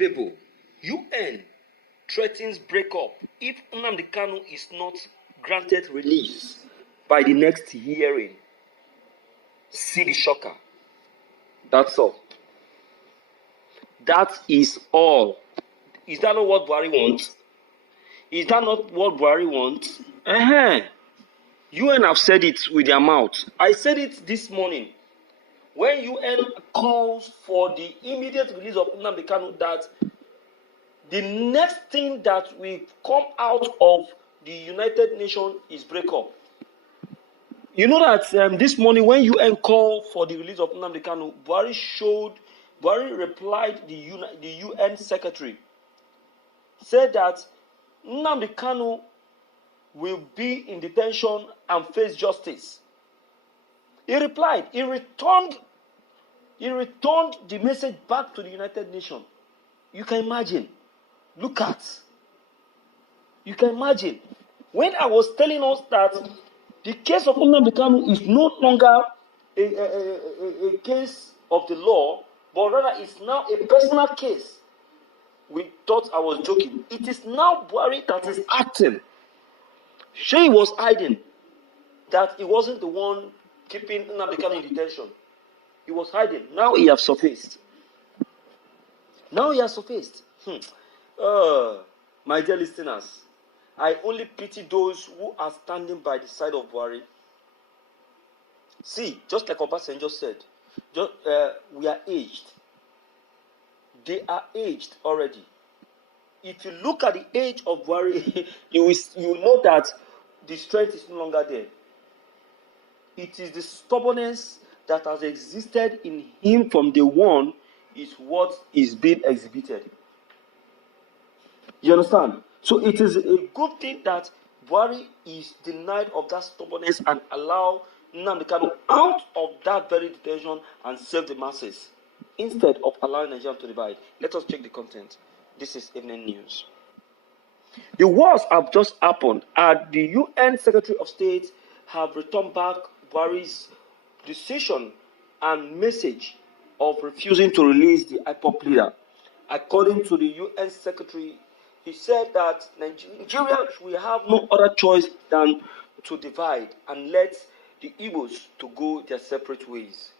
Unbelievable. UN threatens breakup if Nnamdi Kanu is not granted release by the next hearing. See the shocker. That's all. That is all. Is that not what Buhari wants? Is that not what Buhari wants? UN have said it with their mouth. I said it this morning. When UN calls for the immediate release of Nnamdi Kanu, that the next thing that will come out of the United Nations is breakup. You know that this morning when UN called for the release of Nnamdi Kanu, Buhari replied the UN secretary, said that Nnamdi Kanu will be in detention and face justice. He replied, he returned the message back to the United Nations. You can imagine. Look at. You can imagine. When I was telling us that the case of Nnamdi Kanu is no longer a case of the law, but rather it's now a personal case, we thought I was joking. It is now Buhari that is acting. She was hiding that he wasn't the one keeping Nnamdi Kanu in detention. He was hiding. Now he has surfaced. My dear listeners, I only pity those who are standing by the side of Buhari. See, just like Obasanjo said, we are aged. They are aged already. If you look at the age of Buhari, you will know that the strength is no longer there. It is the stubbornness that has existed in him from day one is what is being exhibited. You understand? So it is a good thing that Buhari is denied of that stubbornness and allow Nnamdi Kanu out of that very detention and save the masses instead of allowing Nigeria to divide. Let us check the content. This is Evening News. The wars have just happened, and the UN Secretary of State have returned back Buhari's decision and message of refusing to release the IPOB leader. According to the UN Secretary, he said that Nigeria will have no other choice than to divide and let the Igbos to go their separate ways.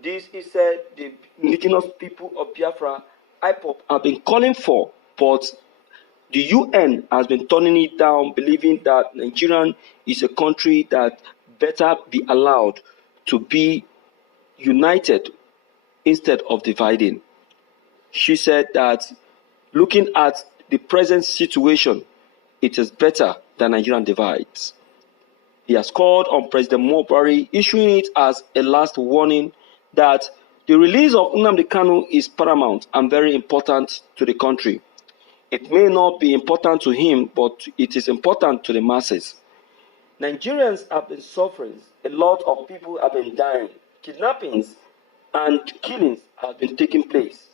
This, he said, the indigenous people of Biafra, IPOB, have been calling for, but the UN has been turning it down, believing that Nigeria is a country that better be allowed to be united instead of dividing. She said that looking at the present situation, it is better that Nigeria divides. He has called on President Buhari, issuing it as a last warning that the release of Nnamdi Kanu is paramount and very important to the country. It may not be important to him, but it is important to the masses. Nigerians have been suffering. A lot of people have been dying. Kidnappings and killings have been taking place.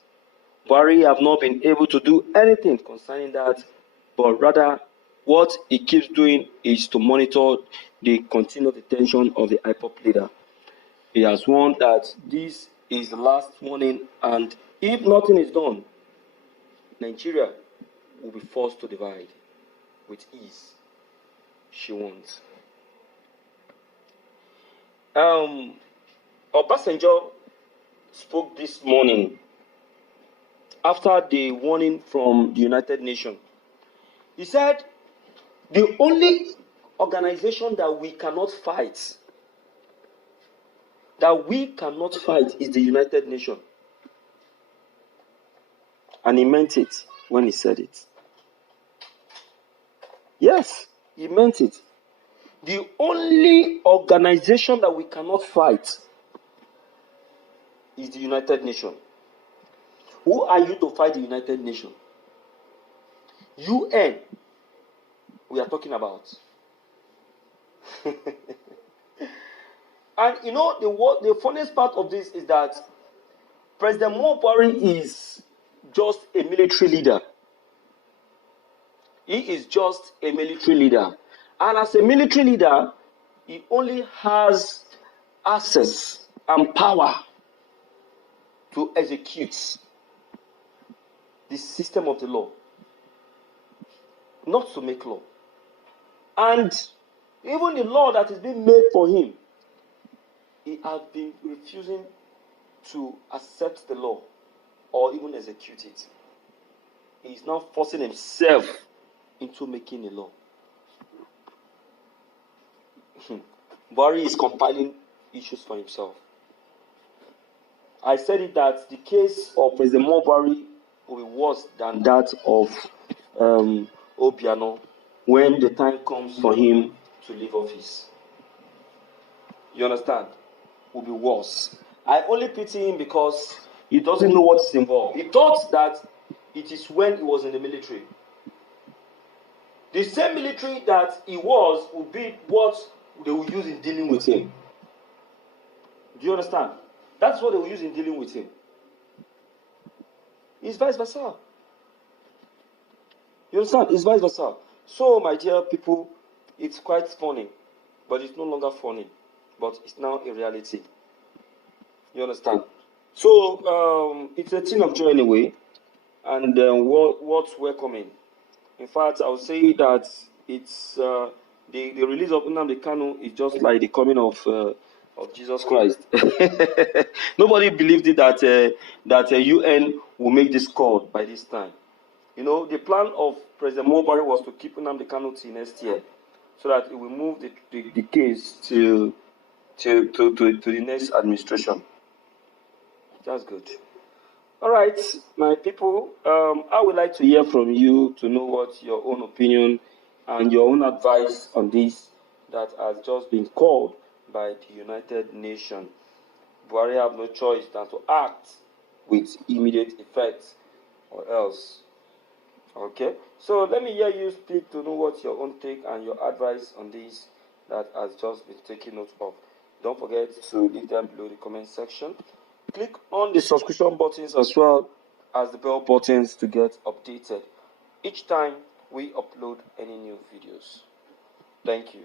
Buhari have not been able to do anything concerning that, but rather what he keeps doing is to monitor the continued detention of the IPOB leader. He has warned that this is the last warning, and if nothing is done, Nigeria will be forced to divide with ease. She wants. Obasanjo spoke this morning after the warning from the United Nations. He said, the only organization that we cannot fight is the United Nations. And he meant it when he said it. Yes, he meant it. The only organization that we cannot fight is the United Nations. Who are you to fight the United Nations? UN, we are talking about. And you know, the funniest part of this is that President Buhari is just a military leader. He is just a military leader. And as a military leader, he only has access and power to execute. the system of the law, not to make law. And even the law that is being made for him, he has been refusing to accept the law or even execute it. He is now forcing himself into making a law. Buhari is compiling issues for himself. I said it that the case of President Buhari will be worse than that of Obiano when the time comes for him to leave office. You understand? Will be worse. I only pity him because he doesn't know what is involved. He thought that it is when he was in the military. The same military that he was will be what they will use in dealing with him. Do you understand? That's what they will use in dealing with him. It's vice versa. You understand? It's vice versa. So, my dear people, it's quite funny, but it's no longer funny, but it's now a reality. You understand? So, it's a thing of joy anyway, and what's welcoming. In fact, I would say that it's the release of Nnamdi Kanu is just like the coming of Jesus Christ. Nobody believed it that UN will make this call by this time. You know, the plan of President Buhari was to keep Nnamdi Kanu till next year, so that it will move the case to the next administration. That's good. All right, my people, I would like to hear from you to know what your own opinion and your own advice on this that has just been called by the United Nations. Buhari have no choice than to act with immediate effect, or else. Okay, so let me hear you speak to know what your own take and your advice on this that has just been taken note of. Don't forget to leave them below the comment section. Click on the subscription buttons as well as the bell buttons to get updated each time we upload any new videos. Thank you.